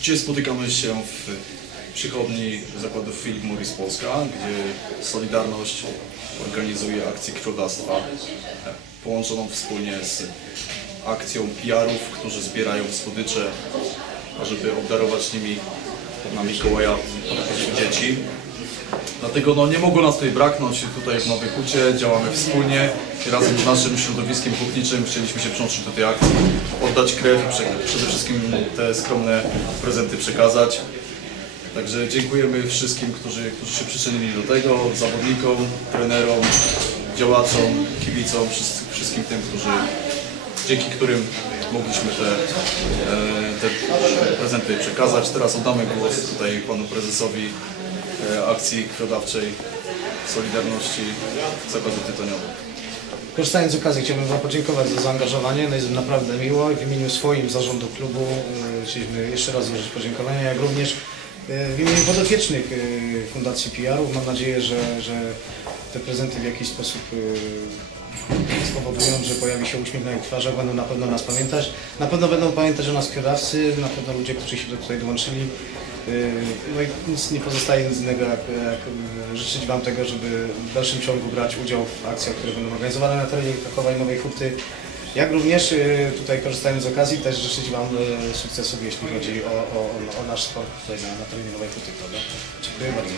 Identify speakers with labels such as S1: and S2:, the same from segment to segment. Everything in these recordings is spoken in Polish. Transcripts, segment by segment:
S1: Dzisiaj spotykamy się w przychodni zakładu Philip Morris Polska, gdzie Solidarność organizuje akcję krwiodawstwa e, połączoną wspólnie z akcją PR-ów, którzy zbierają słodycze, ażeby obdarować nimi na Mikołaja dzieci. Dlatego no, nie mogło nas tutaj braknąć tutaj w Nowej Hucie, działamy wspólnie i razem z naszym środowiskiem hutniczym chcieliśmy się przyłączyć do tej akcji, oddać krew i prze- przede wszystkim te skromne prezenty przekazać. Także dziękujemy wszystkim, którzy, którzy się przyczynili do tego, zawodnikom, trenerom, działaczom, kibicom, wszystkim tym, którzy, dzięki którym mogliśmy te, e, te prezenty przekazać. Teraz oddamy głos tutaj panu prezesowi akcji krwiodawczej Solidarności Zakładu Tytoniowego.
S2: Korzystając z okazji chciałbym Wam podziękować za zaangażowanie. No jest naprawdę miło w imieniu swoim zarządu klubu y, chcieliśmy jeszcze raz złożyć podziękowania, jak również y, w imieniu podopiecznych Fundacji PR-ów. Mam nadzieję, że, że te prezenty w jakiś sposób spowodują, że pojawi się uśmiech na ich twarzach, będą na pewno nas pamiętać. Na pewno będą pamiętać o nas krwiodawcy, na pewno ludzie, którzy się tutaj dołączyli. Y, No i nic nie pozostaje nic innego, jak, jak y, życzyć Wam tego, żeby w dalszym ciągu brać udział w akcjach, które będą organizowane na terenie Krakowa i Nowej Huty. Jak również y, tutaj korzystając z okazji też życzyć Wam sukcesów, jeśli chodzi o, o, o- nasz sport tutaj na, na terenie Nowej Huty, prawda? Dziękuję bardzo.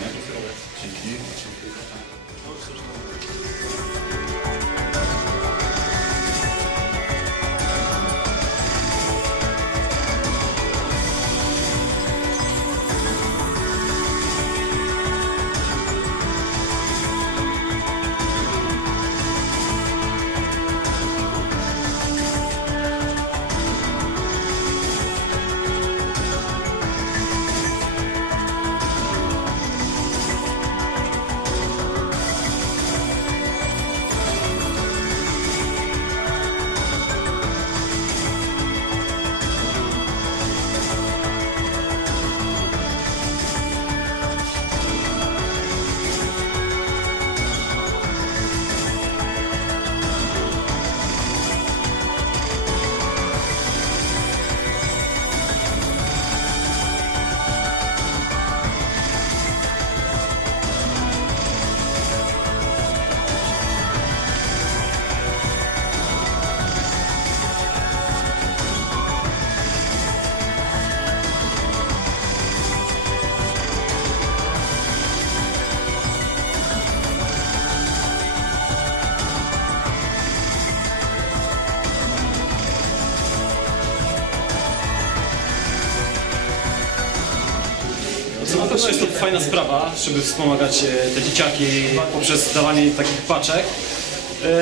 S3: Fajna sprawa, żeby wspomagać e, te dzieciaki poprzez dawanie takich paczek.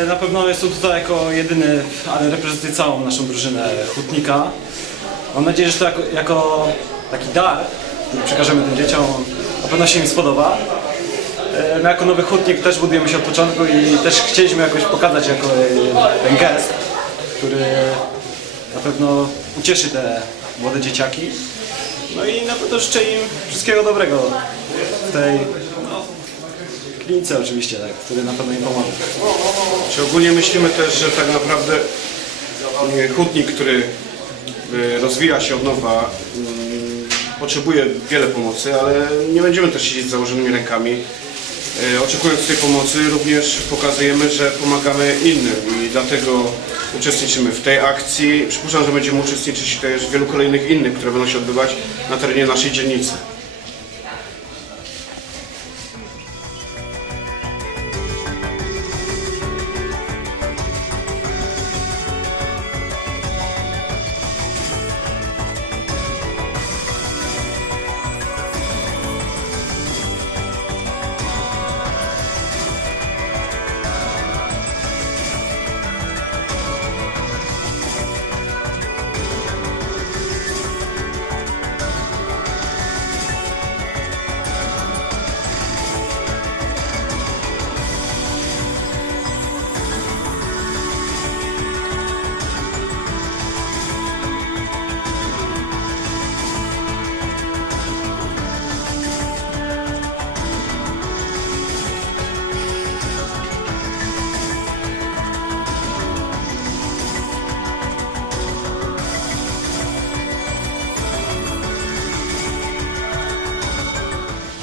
S3: E, Na pewno jest to tutaj jako jedyny, ale reprezentuje całą naszą drużynę hutnika. Mam nadzieję, że to jako, jako taki dar, który przekażemy tym dzieciom, na pewno się im spodoba. E, My jako nowy hutnik też budujemy się od początku i też chcieliśmy jakoś pokazać jako ten gest, który na pewno ucieszy te młode dzieciaki. No i na pewno życzę im wszystkiego dobrego w tej no, klinice oczywiście, tak, który na pewno im pomoże.
S4: Czy ogólnie myślimy też, że tak naprawdę e, hutnik, który e, rozwija się od nowa, mm, potrzebuje wiele pomocy, ale nie będziemy też siedzieć z założonymi rękami. E, Oczekując tej pomocy również pokazujemy, że pomagamy innym i dlatego uczestniczymy w tej akcji. Przypuszczam, że będziemy uczestniczyć też w wielu kolejnych innych, które będą się odbywać na terenie naszej dzielnicy.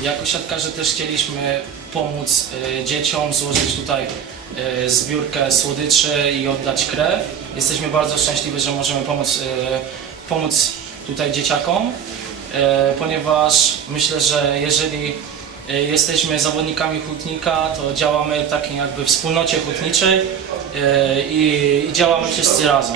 S5: Jako siatkarze też chcieliśmy pomóc e, dzieciom, złożyć tutaj e, zbiórkę słodyczy i oddać krew. Jesteśmy bardzo szczęśliwi, że możemy pomóc, e, pomóc tutaj dzieciakom, ponieważ myślę, że jeżeli jesteśmy zawodnikami hutnika, to działamy w takiej jakby wspólnocie hutniczej i działamy wszyscy razem.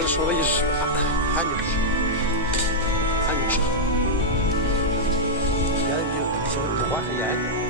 S6: yarışmada gir. Hangi bir? Hangi bir? Gel diyor. Sonra bak yani.